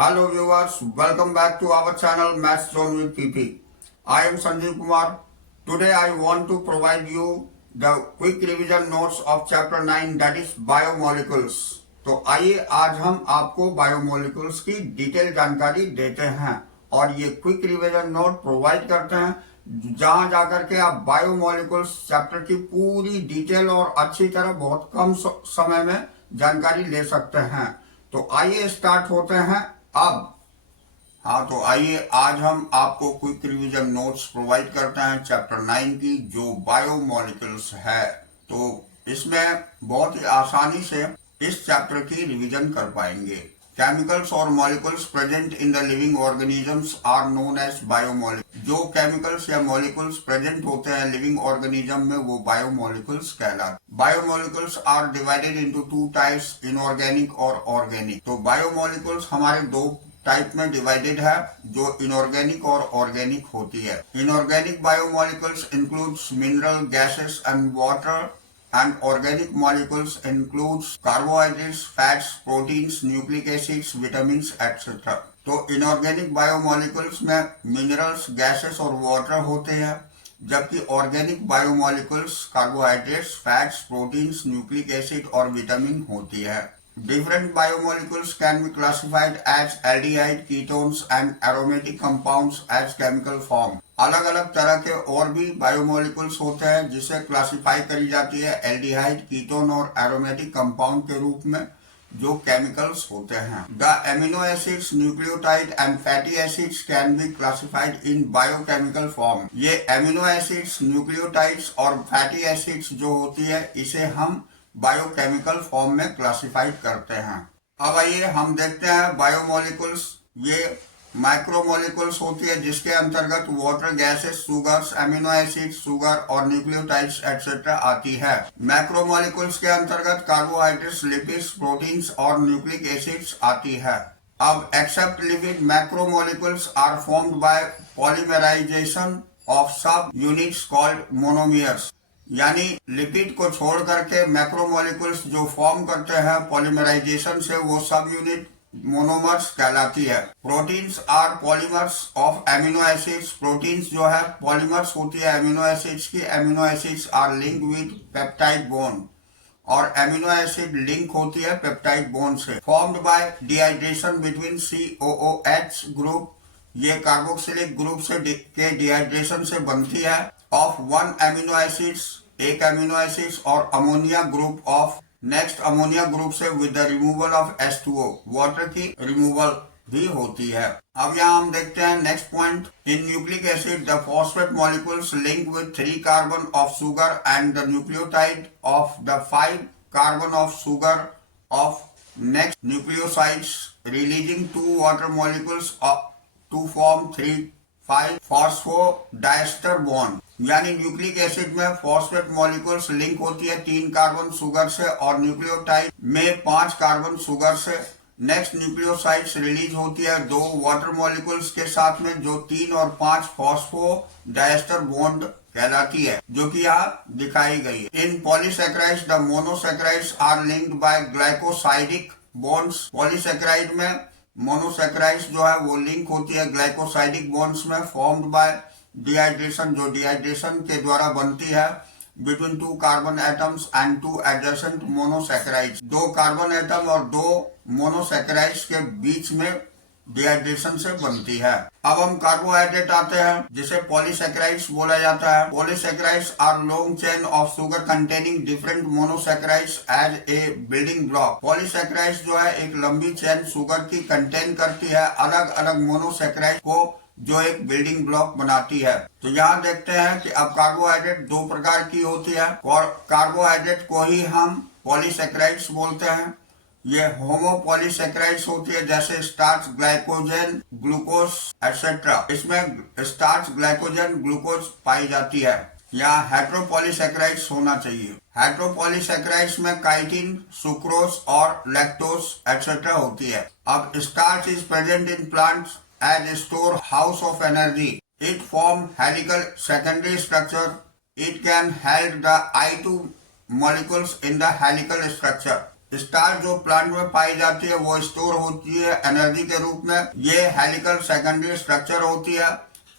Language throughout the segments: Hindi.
Hello viewers, welcome back to our channel Maths Zone with PP. I am Sanjeev Kumar. Today I want to provide you the quick revision notes of chapter 9 that is biomolecules. तो आइए आज हम आपको बायोमोलिकुल्स की डिटेल जानकारी देते हैं और ये क्विक रिविजन नोट प्रोवाइड करते हैं जहां जाकर के आप बायोमोलिकुल्स चैप्टर की पूरी डिटेल और अच्छी तरह बहुत कम समय में जानकारी ले सकते हैं। तो आइए स्टार्ट होते हैं अब। हाँ, तो आइए आज हम आपको क्विक रिवीजन नोट्स प्रोवाइड करते हैं चैप्टर 9 की जो बायोमोलिकुल्स है। तो इसमें बहुत ही आसानी से इस चैप्टर की रिवीजन कर पाएंगे। केमिकल्स और molecules present in the living organisms are known as biomolecules. जो केमिकल्स या मॉलिक्यूल्स प्रेजेंट होते हैं लिविंग ऑर्गेनिज्म में वो बायोमोलिक्यूल्स कहलाते। Biomolecules are divided into two types, inorganic और ऑर्गेनिक। तो बायोमोलिक्यूल्स हमारे दो टाइप में डिवाइडेड है जो इनऑर्गेनिक और ऑर्गेनिक होती है। Inorganic biomolecules includes mineral, gases and water and organic molecules includes carbohydrates, fats, proteins, nucleic acids, vitamins, etc. तो inorganic biomolecules में minerals, gases और water होते हैं, जबकि organic biomolecules carbohydrates, fats, proteins, nucleic acid और vitamin होती है। Different biomolecules can be classified as aldehyde, ketones and aromatic compounds as chemical form. अलग अलग तरह के और भी बायोमोलिकुल्स होते हैं जिसे क्लासिफाई करी जाती है एल्डिहाइड, कीटोन और एरोमेटिक कंपाउंड के रूप में जो केमिकल्स होते हैं। The amino acids, nucleotide and fatty acids can be classified in biochemical form. ये एमिनो एसिड्स, न्यूक्लियोटाइड्स और फैटी एसिड्स जो होती है इसे हम बायोकेमिकल फॉर्म में क्लासिफाइड करते हैं। अब आइए हम देखते हैं बायोमोलिकुल्स। ये माइक्रोमोलिकुल्स होती है जिसके अंतर्गत water, gases, sugars, amino acid, sugar और न्यूक्लियोटाइड्स एक्सेट्रा आती है। मैक्रोमोलिकुल्स के अंतर्गत कार्बोहाइड्रेट्स, लिपिड्स, प्रोटीन्स और न्यूक्लिक एसिड्स आती है। अब except lipid, macromolecules are formed by polymerisation of sub units called monomers. यानी लिपिड को छोड़ करके मैक्रोमोलिकुल्स जो फॉर्म करते हैं पॉलीमराइजेशन से वो सब यूनिट मोनोमर्स कहलाती है। Proteins are polymers of amino acids. Proteins जो है पॉलीमर्स होती है एमिनो एसिड्स की। Amino acids are link with peptide bond और एमिनो एसिड लिंक होती है पेप्टाइड बॉन्ड से। Formed by dehydration between COOH group. ये कार्बोक्सिलिक ग्रुप से के डिहाइड्रेशन से बनती है। ऑफ वन एमिनो एसिड्स, एक एमिनो एसिड्स और ammonia group of next ammonia group से with the removal of H2O, water की रिमूवल भी होती है। अब यहाँ हम देखते हैं next point. In nucleic acid the phosphate molecules link with 3 carbon of sugar and the nucleotide of the 5 carbon of sugar of next nucleosides releasing 2 water molecules to form 3,5 phosphodiester bond. यानी न्यूक्लिक एसिड में फॉस्फेट मॉलिक्यूल्स लिंक होती है 3 कार्बन शुगर से और न्यूक्लियोटाइड में 5 कार्बन शुगर से। नेक्स्ट न्यूक्लियोसाइड्स रिलीज होती है 2 वाटर मॉलिक्यूल्स के साथ में जो 3 और 5 फॉस्फोडाइस्टर बॉन्ड कहलाती है जो कि यहाँ दिखाई गई है। In polysaccharides the monosaccharides are linked by glycosidic bonds. Polysaccharide में मोनोसेक्राइड्स जो है वो लिंक होती है ग्लाइकोसाइडिक बॉन्ड्स में। फॉर्म्ड बाय डिहाइड्रेशन, जो डिहाइड्रेशन के द्वारा बनती है between 2 carbon atoms and 2 adjacent monosaccharides. 2 carbon atom और 2 मोनोसेक्राइड्स के बीच में डिहाइड्रेशन से बनती है। अब हम कार्बोहाइड्रेट आते हैं जिसे पॉलीसेक्राइड्स बोला जाता है। Polysaccharides are long chain of sugar containing different monosaccharides as a building block. Polysaccharides जो है एक लंबी चेन शुगर की कंटेन करती है अलग अलग मोनोसेक्राइड को जो एक बिल्डिंग ब्लॉक बनाती है। तो यहाँ देखते हैं कि अब कार्बोहाइड्रेट 2 प्रकार की होती है और कार्बोहाइड्रेट को ही हम पॉलीसेक्राइड्स बोलते हैं। ये होमोपॉलीसेक्राइड्स होती है जैसे स्टार्च, ग्लाइकोजन, ग्लूकोज एक्सेट्रा। इसमें स्टार्च, ग्लाइकोजन, ग्लूकोज पाई जाती है। यहाँ हेट्रोपॉलीसेक्राइड्स होना चाहिए। हेट्रोपॉलीसेक्राइड्स में काइटिन, सुक्रोज और लैक्टोज एक्सेट्रा होती है। अब starch is present in plants as a storehouse of energy. It form helical secondary structure. It can hold the I2 molecules in the helical structure. Starch जो प्लांट में पाई जाती है वो स्टोर होती है एनर्जी के रूप में। ये हेलिकल सेकेंडरी स्ट्रक्चर होती है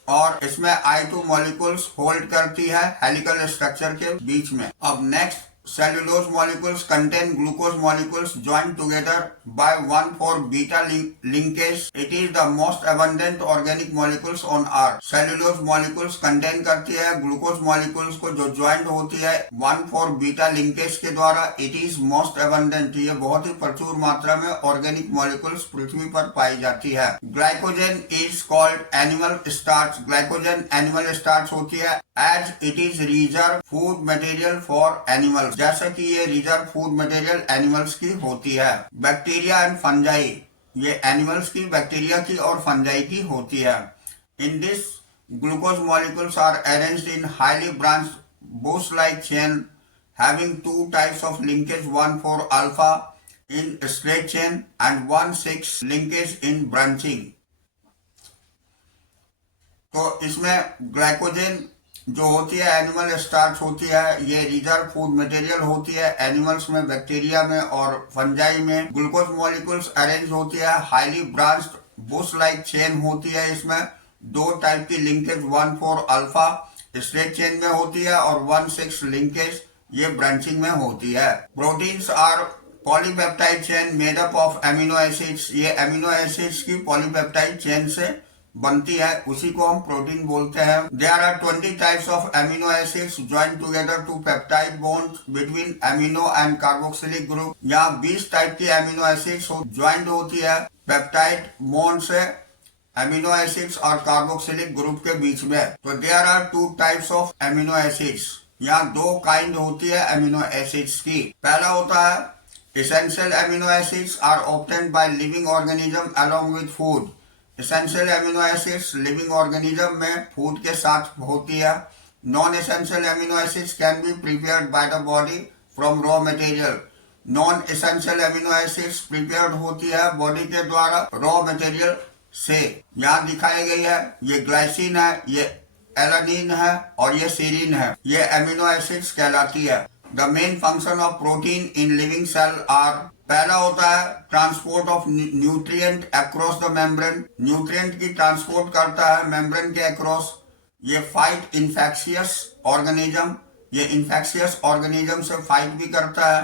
और इसमें I2 मॉलिक्यूल्स होल्ड करती है हेलिकल स्ट्रक्चर के बीच में। अब next, cellulose molecules contain glucose molecules joined together by 1,4-beta linkage. It is the most abundant organic molecules on earth. Cellulose molecules contain करती है glucose molecules को जो joined होती है 1,4-beta linkage के द्वारा। It is most abundant, ये बहुत ही प्रचुर मात्रा में organic molecules पृथ्वी पर पाई जाती है। Glycogen is called animal starch. Glycogen animal starch होती है as it is reserve food material for animals. जैसा कि ये रिजर्व फूड मटेरियल एनिमल्स की होती है। बैक्टीरिया एंड फंजाई, ये एनिमल्स की, बैक्टीरिया की और फंजाई की होती है। In this glucose molecules are arranged in highly branched bush like chain having 2 types of linkage, 1,4 alpha in straight chain and 1,6 linkage in branching. तो इसमें ग्लाइकोजन जो होती है एनिमल स्टार्च होती है, ये रिजर्व फूड मटेरियल होती है एनिमल्स में, बैक्टीरिया में और फंजाई में। ग्लूकोज मॉलिक्यूल्स अरेंज होती है highly branched bush like chain होती है। इसमें 2 टाइप की लिंकेज, 1,4 अल्फा स्ट्रेट चेन में होती है और 1,6 लिंकेज ये ब्रांचिंग में होती है। Proteins are polypeptide chain made up of amino acids, ये एमिनो एसिड्स की पॉलीपेप्टाइड चेन से बनती है, उसी को हम प्रोटीन बोलते हैं। There are 20 types of amino acids join together to peptide bonds between amino and carboxylic group. यहाँ 20 टाइप की एमिनो एसिड्स ज्वाइंट होती है पेप्टाइड बॉन्ड से एमिनो एसिड्स और कार्बोक्सिलिक ग्रुप के बीच में। तो there are 2 types of amino acids, यहाँ 2 काइंड होती है एमिनो एसिड्स की। पहला होता है essential amino acids are obtained by living organism along with food. Essential amino acids living organism में फूड के साथ होती है। Non essential amino acids can be prepared by the body from raw material. Non essential amino acids prepared होती है बॉडी के द्वारा रॉ मटेरियल से। यहाँ दिखाई गई है, ये ग्लाइसिन है, ये एलानिन है और ये सीरीन है, ये एमिनो एसिड्स कहलाती है। The main function of protein in living cell are, पहला होता है transport of nutrient across the membrane, nutrient की ट्रांसपोर्ट करता है मेम्ब्रेन के अक्रॉस। ये फाइट इन्फेक्शियस ऑर्गेनिज्म, ये इन्फेक्शियस ऑर्गेनिज्म से फाइट भी करता है।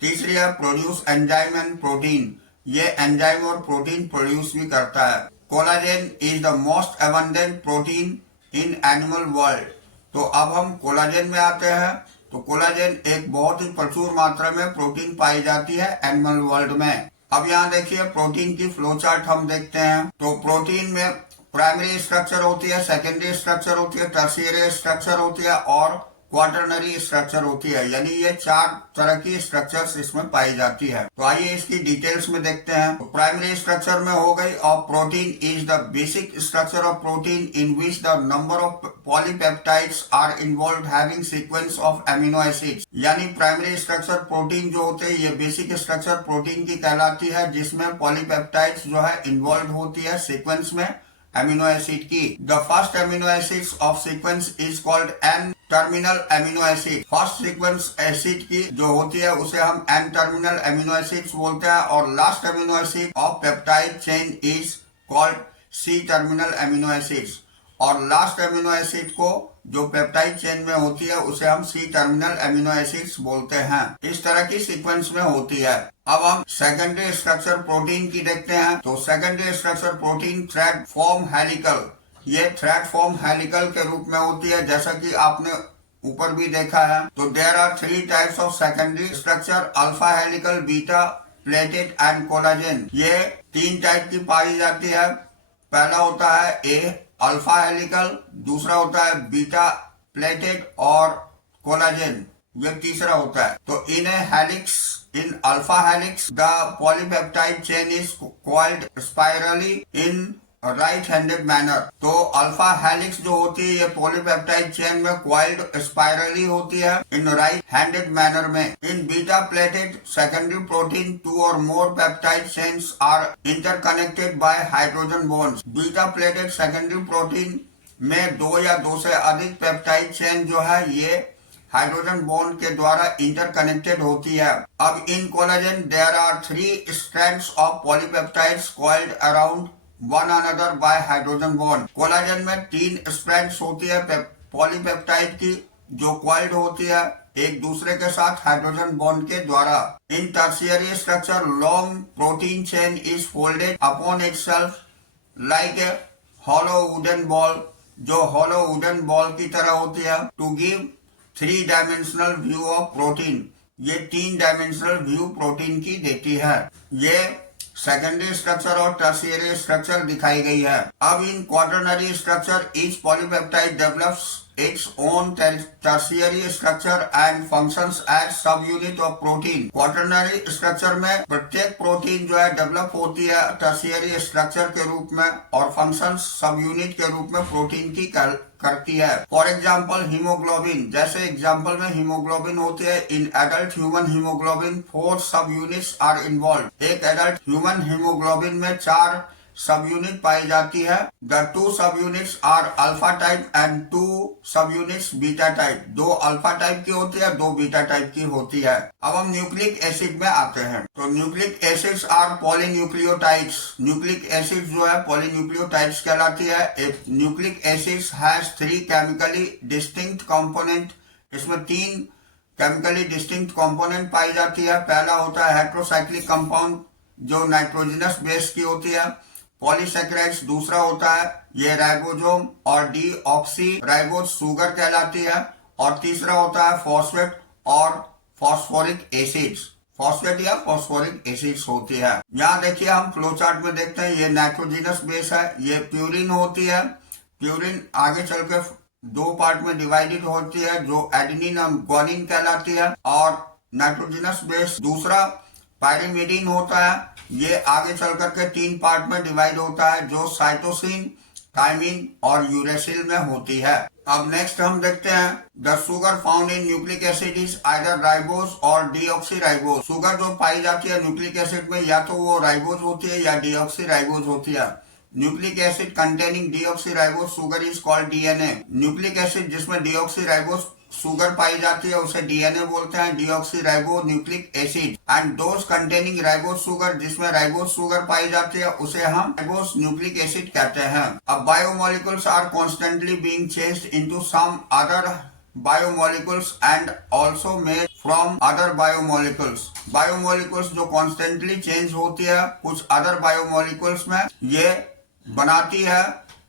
तीसरी है प्रोड्यूस एंजाइम एंड प्रोटीन, ये एंजाइम और प्रोटीन प्रोड्यूस भी करता है। Collagen is the most abundant protein in animal world. तो अब हम कोलाजेन में आते हैं। तो कोलाजेन एक बहुत ही प्रचुर मात्रा में प्रोटीन पाई जाती है एनिमल वर्ल्ड में। अब यहाँ देखिए प्रोटीन की फ्लो चार्ट हम देखते हैं। तो प्रोटीन में प्राइमरी स्ट्रक्चर होती है, सेकेंडरी स्ट्रक्चर होती है, टर्शियरी स्ट्रक्चर होती है और क्वाटरनरी स्ट्रक्चर होती है, यानी ये 4 तरह की स्ट्रक्चर्स इसमें पाई जाती है। तो आइए इसकी डिटेल्स में देखते हैं। तो प्राइमरी स्ट्रक्चर में हो गई of protein is the basic structure of protein in which the number of polypeptides are involve having sequence of amino acids. यानी प्राइमरी स्ट्रक्चर प्रोटीन जो होते हैं, ये बेसिक स्ट्रक्चर प्रोटीन की कहलाती है जिसमें पॉलीपेप्टाइड्स जो है इन्वॉल्व होती है सीक्वेंस में एमिनो एसिड की। The first amino acids of sequence is called an terminal amino acid. First sequence acid की जो होती है उसे हम एन टर्मिनल एमिनो एसिड्स बोलते हैं और last amino acid of peptide chain is called C terminal amino acids. और लास्ट एमिनो एसिड को जो पेप्टाइड चेन में होती है उसे हम सी टर्मिनल एमिनो एसिड्स बोलते हैं। इस तरह की सीक्वेंस में होती है। अब हम सेकेंडरी स्ट्रक्चर प्रोटीन की देखते हैं। तो secondary structure protein thread form helical, ये थ्रेड फॉर्म हेलिकल के रूप में होती है जैसा कि आपने ऊपर भी देखा है। तो there are 3 types of secondary structure, alpha helical, beta pleated and collagen. ये 3 टाइप की पाई जाती है। पहला होता है ए अल्फा हेलिकल, दूसरा होता है बीटा प्लेटेड और कोलाजेन, ये तीसरा होता है। तो in a helix, in alpha helix the polypeptide chain is coiled spirally in right handed manner. तो अल्फा हेलिक्स जो होती है ये पॉलीपेप्टाइड चेन में क्वाइल्ड स्पाइरली होती है इन राइट हैंडेड मैनर में। In beta pleated secondary protein 2 और more peptide chains are interconnected by hydrogen bonds. Beta pleated secondary protein में 2 या 2 से अधिक पेप्टाइड चेन जो है ये हाइड्रोजन बॉन्ड के द्वारा इंटरकनेक्टेड होती है। अब in collagen there are 3 strands of polypeptides coiled around one another by hydrogen bond. Collagen में 3 स्ट्रैंड्स होती है पॉलीपेप्टाइड की, जो कॉइल्ड होती है एक दूसरे के साथ हाइड्रोजन बॉन्ड के द्वारा। In tertiary structure long protein chain is folded upon itself like a hollow wooden ball, जो हॉलो वुडन बॉल की तरह होती है, to give 3 dimensional view of protein. ये 3 डायमेंशनल व्यू प्रोटीन की देती है। ये सेकेंडरी स्ट्रक्चर और टर्शियरी स्ट्रक्चर दिखाई गई है। अब in quaternary structure each polypeptide develops its own tertiary structure and functions as subunit of protein। Quaternary structure में प्रत्येक प्रोटीन जो है डेवलप होती है टर्शियरी स्ट्रक्चर के रूप में और फंक्शंस सब यूनिट के रूप में प्रोटीन की करती है। फॉर एग्जाम्पल हीमोग्लोबिन, जैसे एग्जाम्पल में हीमोग्लोबिन होती है। इन एडल्ट ह्यूमन हीमोग्लोबिन 4 सब यूनिट्स आर इन्वॉल्व। एक एडल्ट ह्यूमन हीमोग्लोबिन में 4 सब यूनिट पाई जाती है। The 2 sub units are alpha type and 2 sub units beta type. 2 alpha type की होती है, 2 बीटा टाइप की होती है। अब हम न्यूक्लिक एसिड में आते हैं। तो nucleic acids are polynucleotides. Nucleic acid जो है पॉलीन्यूक्लियोटाइड्स कहलाती है। एक nucleic acids has 3 chemically distinct component. इसमें 3 केमिकली डिस्टिंक्ट कंपोनेंट पाई जाती है। पहला होता है हेट्रोसाइक्लिक कंपाउंड, जो नाइट्रोजनस बेस की होती है। पॉलीसेकेराइड्स दूसरा होता है, ये राइबोसोम और डीऑक्सी राइबोज शुगर कहलाती है। और तीसरा होता है फॉस्फेट और फॉस्फोरिक एसिड्स। फॉस्फेट या फॉस्फोरिक एसिड्स होती है। यहाँ देखिए हम फ्लो चार्ट में देखते हैं, ये नाइट्रोजनस बेस है, ये प्यूरिन होती है। प्यूरिन आगे चल के 2 पार्ट में डिवाइडेड होती है, जो एडेनिन और ग्वानिन कहलाती है। और नाइट्रोजनस बेस दूसरा पायरिमिडीन होता है, ये आगे चल करके 3 पार्ट में डिवाइड होता है, जो साइटोसिन, थायमिन और यूरेसिल में होती है। अब नेक्स्ट हम देखते हैं, the sugar found in nucleic acid is either ribose और डीऑक्सी राइबोज। शुगर जो पाई जाती है न्यूक्लिक एसिड में, या तो वो राइबोज होती है या डीऑक्सी राइबोज होती है। Nucleic acid containing deoxy ribose sugar is called DNA. Nucleic acid जिसमें डीऑक्सी राइबोज शुगर पाई जाती है उसे डीएनए बोलते हैं, deoxy ribo nucleic acid. And dose containing ribose sugar, जिसमें राइबोज शुगर पाई जाती है उसे हम राइबोज न्यूक्लिक एसिड कहते हैं। अब biomolecules are constantly being changed into some other biomolecules and also made from other biomolecules. Biomolecules जो कॉन्स्टेंटली चेंज होती है कुछ अदर बायोमोलिक्यूल्स में, ये बनाती है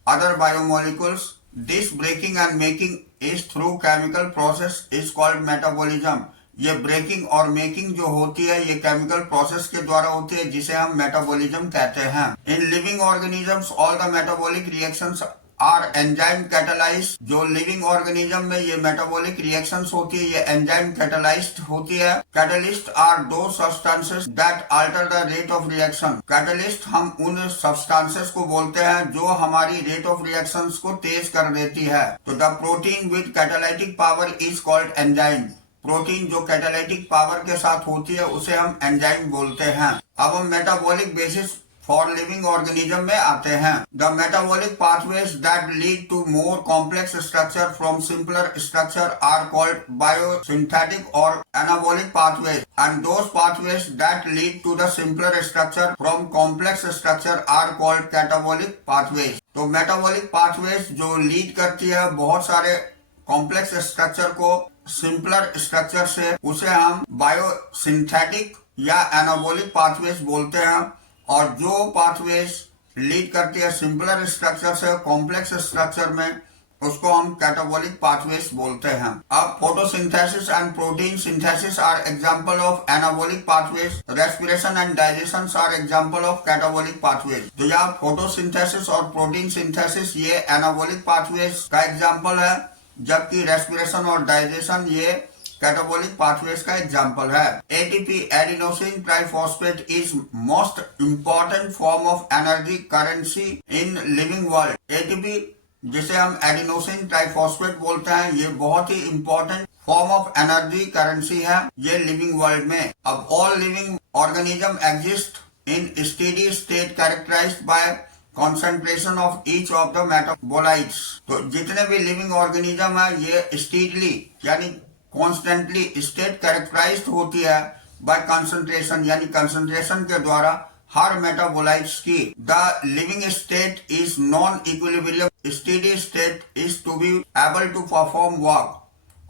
other biomolecules. This breaking and making is through chemical process is called metabolism. ये ब्रेकिंग और मेकिंग जो होती है ये केमिकल प्रोसेस के द्वारा होती है, जिसे हम मेटाबॉलिज्म कहते हैं। In living organisms all the metabolic reactions are enzyme catalysed. जो लिविंग ऑर्गेनिज्म में ये मेटाबॉलिक रिएक्शंस होती है, ये एंजाइम कैटालाइज्ड होती है। कैटलिस्ट आर दो substances that alter the rate of reaction. Catalyst हम उन सब्सटेंसेस को बोलते हैं जो हमारी रेट ऑफ रिएक्शंस को तेज कर देती है। तो the protein with catalytic power is called enzyme. Protein जो कैटालाइटिक पावर के साथ होती है उसे हम एंजाइम बोलते हैं। अब हम metabolic basis for living organism में आते हैं। The metabolic pathways that lead to more complex structure from simpler structure are called biosynthetic और anabolic pathways, and those pathways that lead to the simpler structure from complex structure are called catabolic pathways. तो मेटाबॉलिक पाथवेज जो लीड करती है बहुत सारे कॉम्प्लेक्स स्ट्रक्चर को सिंपलर स्ट्रक्चर से, उसे हम बायोसिंथेटिक या एनाबॉलिक पाथवेज बोलते हैं। और जो पाथवेज लीड करती है सिंपलर स्ट्रक्चर से कॉम्प्लेक्स स्ट्रक्चर में, उसको हम कैटाबॉलिक पाथवेज बोलते हैं। अब photosynthesis and protein synthesis are example of anabolic pathways. Respiration and digestion are example of catabolic pathways. तो यहाँ फोटोसिंथेसिस और प्रोटीन सिंथेसिस ये एनाबॉलिक पाथवेज का एग्जाम्पल है, जबकि रेस्पिरेशन और डाइजेशन ये कैटाबॉलिक पाथवेज का एग्जाम्पल है। ATP adenosine triphosphate is most important form of energy currency in living world. ATP जिसे हम एडिनोसिन ट्राइफॉस्फेट बोलते हैं, ये बहुत ही important form of energy currency है ये लिविंग वर्ल्ड में। अब all living organism exist in steady state characterized by concentration of each of the metabolites. तो जितने भी लिविंग ऑर्गेनिज्म है ये स्टेडली यानी कॉन्स्टेंटली स्टेट कैरेक्टराइज्ड होती है बाय कंसंट्रेशन, यानी कंसंट्रेशन के द्वारा हर मेटाबोलाइट्स की। The living state is non equilibrium, steady state is to be able to perform work.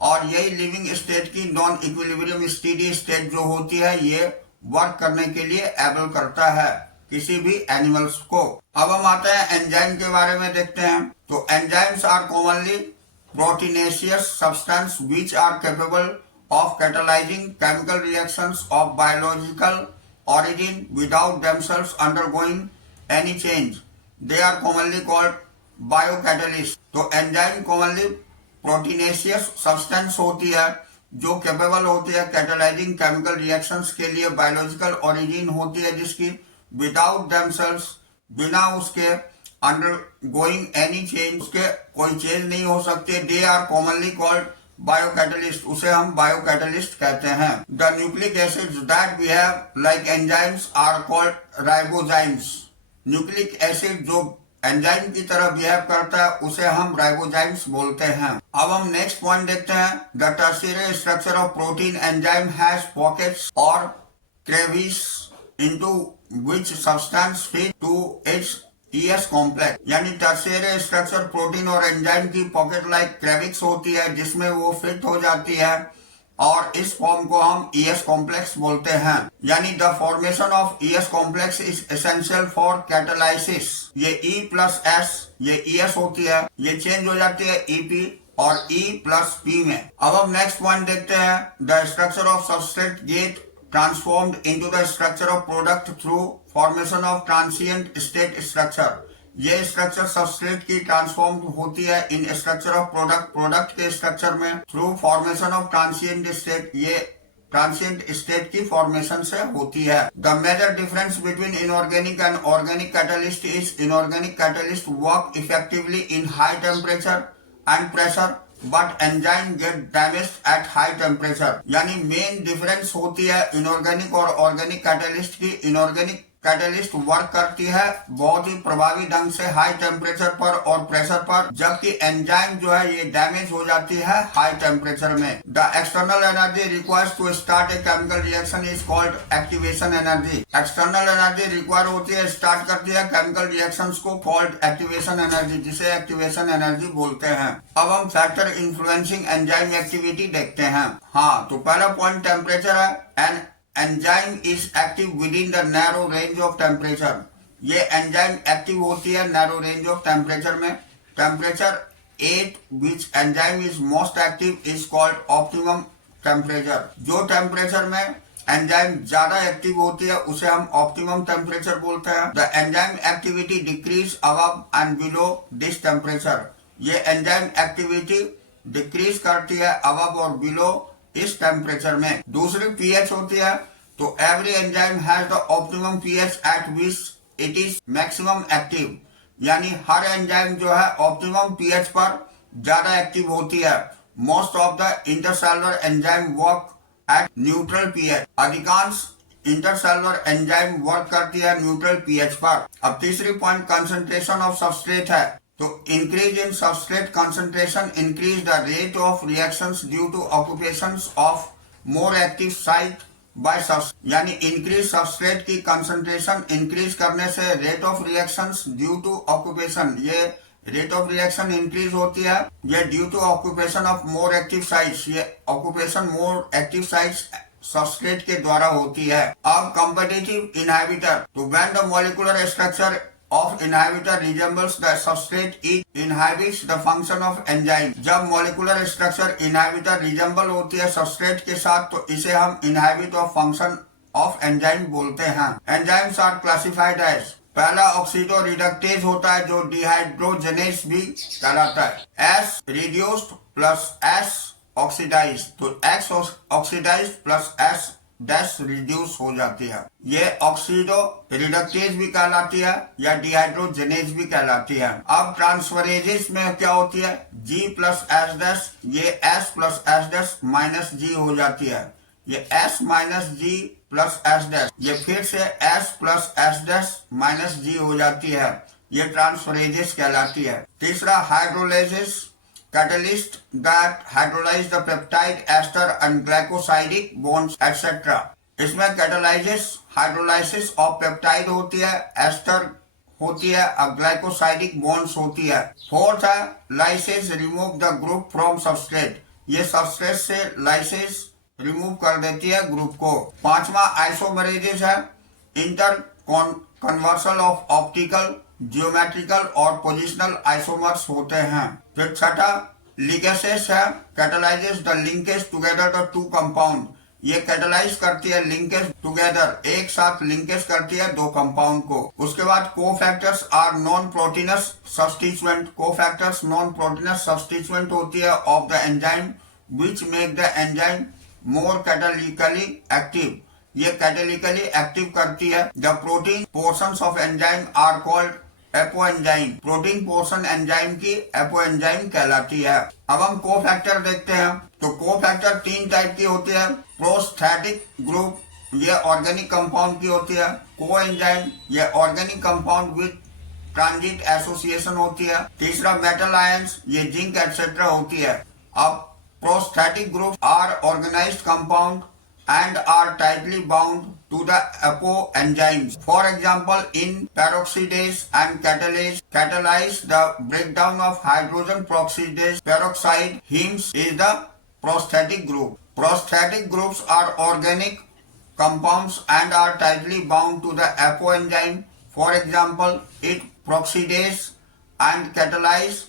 और यही लिविंग स्टेट की नॉन इक्विलिब्रियम स्टेडी स्टेट जो होती है ये वर्क करने के लिए एबल करता है किसी भी एनिमल्स को। अब हम आते हैं एंजाइम के बारे में देखते हैं। तो enzymes are commonly proteinaceous substance which are capable of catalyzing chemical reactions of biological origin without themselves undergoing any change. They are commonly called biocatalysts. तो एंजाइम कॉमनली प्रोटीनेशियस सब्सटेंस होती है जो कैपेबल होती है कैटालाइजिंग केमिकल रिएक्शंस के लिए, बायोलॉजिकल ओरिजिन होती है जिसकी, विदाउट देमसेल्व्स, बिना उसके, अंडर गोइंग एनी चेंज, उसके कोई चेंज नहीं हो सकते। They are commonly called biocatalyst, उसे हम बायोकैटलिस्ट कहते हैं। The nucleic acids that we have like enzymes are called ribozymes. Nucleic acid जो एंजाइम की तरह बिहेव करता है उसे हम राइबोजाइम्स बोलते हैं। अब हम नेक्स्ट पॉइंट देखते हैं। The tertiary structure of protein enzyme has pockets और crevice into which substance fit to its ES complex, यानी टर्शियरी स्ट्रक्चर प्रोटीन और एंजाइम की पॉकेट लाइक क्रेविक्स होती है जिसमें वो फिट हो जाती है और इस फॉर्म को हम ES कॉम्प्लेक्स बोलते हैं। यानी the formation of ES complex is essential for catalysis. ये E प्लस S ये ES होती है, ये चेंज हो जाती है EP और E प्लस P में। अब हम नेक्स्ट पॉइंट देखते हैं। The structure of substrate get transformed into the structure of product through formation of transient state structure। ये स्ट्रक्चर सबस्ट्रेट की ट्रांसफॉर्म होती है in structure of product, product के स्ट्रक्चर में through formation of transient state, ये ट्रांसिएंट स्टेट की फॉर्मेशन से होती है। The major difference between inorganic and organic catalyst is inorganic catalyst work effectively in high temperature and pressure but enzyme get damaged at high temperature. यानी मेन डिफरेंस होती है इनऑर्गेनिक और ऑर्गेनिक कैटलिस्ट की। इनऑर्गेनिक कैटलिस्ट वर्क करती है बहुत ही प्रभावी ढंग से हाई टेम्परेचर पर और प्रेशर पर, जबकि एंजाइम जो है ये डैमेज हो जाती है हाई टेम्परेचर में। The external energy requires to start a chemical reaction is called activation energy. External energy require होती है, स्टार्ट करती है केमिकल रिएक्शंस को, कॉल्ड एक्टिवेशन एनर्जी, जिसे एक्टिवेशन एनर्जी बोलते हैं। अब हम फैक्टर इन्फ्लुएंसिंग एंजाइम एक्टिविटी देखते हैं। हाँ, तो पहला पॉइंट टेम्परेचर है। And enzyme is active with in the narrow range of temperature. ये एंजाइम एक्टिव होती है नैरो रेंज ऑफ टेम्परेचर में। Temperature 8 which enzyme is most active is called optimum temperature. जो टेम्परेचर में एंजाइम ज्यादा एक्टिव होती है उसे हम ऑप्टिमम टेम्परेचर बोलते हैं। The enzyme activity decrease above and below this temperature. ये एंजाइम एक्टिविटी डिक्रीज करती है अबव और बिलो इस टेम्परेचर में। दूसरी पीएच होती है। तो every enzyme has the optimum pH eight which it is maximum active. यानी हर एंजाइम जो है ऑप्टिमम पीएच पर ज्यादा एक्टिव होती है। Most of the intercellular enzyme work at neutral pH. अधिकांश इंटरसेलुलर एंजाइम वर्क करती है न्यूट्रल पीएच पर। अब तीसरी पॉइंट कंसंट्रेशन ऑफ सबस्ट्रेट है। तो increase in substrate concentration increase the rate of reactions due to occupations of more active site by substrate। यानी increase substrate की concentration increase करने से rate of reactions due to occupation, ये rate of reaction increase होती है, ये due to occupation of more active sites, ये occupation more active sites substrate के द्वारा होती है। अब competitive inhibitor। तो when the molecular structure of inhibitor resembles the substrate, it inhibits the function of enzyme। जब molecular structure inhibitor resemble होती है substrate के साथ तो इसे हम inhibit of function of enzyme बोलते हैं। Enzymes are classified as, पहला ऑक्सीडो रिडक्टेज होता है जो डिहाइड्रोजनेस भी कहलाता है। S reduced plus S oxidized, तो X oxidized plus S dash reduce हो जाती है। ये ऑक्सीडो रिडक्टेज भी कहलाती है या डिहाइड्रोजनेज भी कहलाती है। अब ट्रांसफरेजेस में क्या होती है, G प्लस एस डैश, ये S plus S dash minus G हो जाती है। ये S minus G plus S dash, ये फिर से S plus S dash minus G हो जाती है। ये ट्रांसफरेजेस कहलाती है। तीसरा hydrolysis. catalyst that hydrolyze the peptide, ester and glycosidic bonds etc. इसमें catalysis hydrolysis of peptide होती है, ester होती है, ग्लाइकोसाइडिक बॉन्ड्स होती है। फोर्थ है lyases remove the group from substrate, ये सबस्ट्रेट से लाइसेस रिमूव कर देती है ग्रुप को। पांचवा आइसोमेरेजेस है, interconversion of optical, geometrical और पोजिशनल आइसोमर्स होते हैं। फिर छठा लिगेसेस है, catalyses the linkage together the two compound, ये कैटालाइज करती है लिंकेज टुगेदर, एक साथ लिंकेज करती है दो कंपाउंड को। उसके बाद cofactors are non proteinous substituent, cofactors non proteinous substituent होती है of the enzyme which make the enzyme more catalytically active, ये कैटालिकली एक्टिव करती है। The protein portions of enzyme are called apoenzyme, protein portion enzyme की एपोएंजाइम कहलाती है। अब हम कोफैक्टर देखते हैं। तो कोफैक्टर तीन टाइप की होती है, प्रोस्थेटिक ग्रुप, ये ऑर्गेनिक कंपाउंड की होती है। कोएंजाइम, ये organic compound with transit association होती है। तीसरा मेटल आयंस, ये जिंक एक्सेट्रा होती है। अब prosthetic group are organised compound and are tightly bound to the apoenzymes. For example, in peroxidase and catalyze the breakdown of hydrogen peroxidase peroxide. Heme is the prosthetic group. Prosthetic groups are organic compounds and are tightly bound to the apoenzyme. For example, it peroxidase and catalyze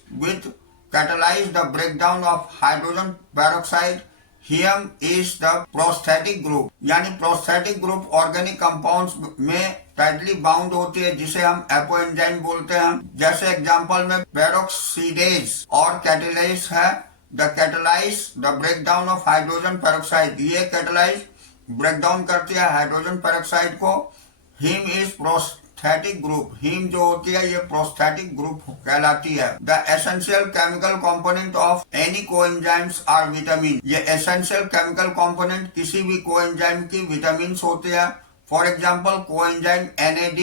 the breakdown of hydrogen peroxide. Heme is the prosthetic group, यानी prosthetic group ऑर्गेनिक कंपाउंड्स में टाइटली बाउंड होती है जिसे हम एपोएंजाइम बोलते हैं। जैसे एग्जांपल में पेरोक्सीडेज और कैटालाइज है। The catalyse the breakdown of hydrogen peroxide, ये कैटालाइज ब्रेकडाउन करती है हाइड्रोजन पेरोक्साइड को। Heme is prosthetic group, heme जो होती है ये प्रोस्थेटिक ग्रुप कहलाती है। The essential chemical component of any coenzymes are vitamin, ये एसेंशियल केमिकल कंपोनेंट किसी भी कोएंजाइम की विटामिन होते हैं। For example coenzyme NAD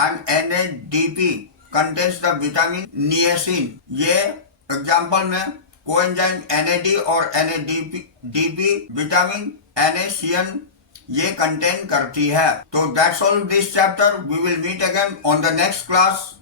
and NADP contains the vitamin niacin, ये एग्जांपल में कोएंजाइम NAD और NADP विटामिन NaCN ये कंटेन करती है। तो that's all this chapter, we will meet again on the next class.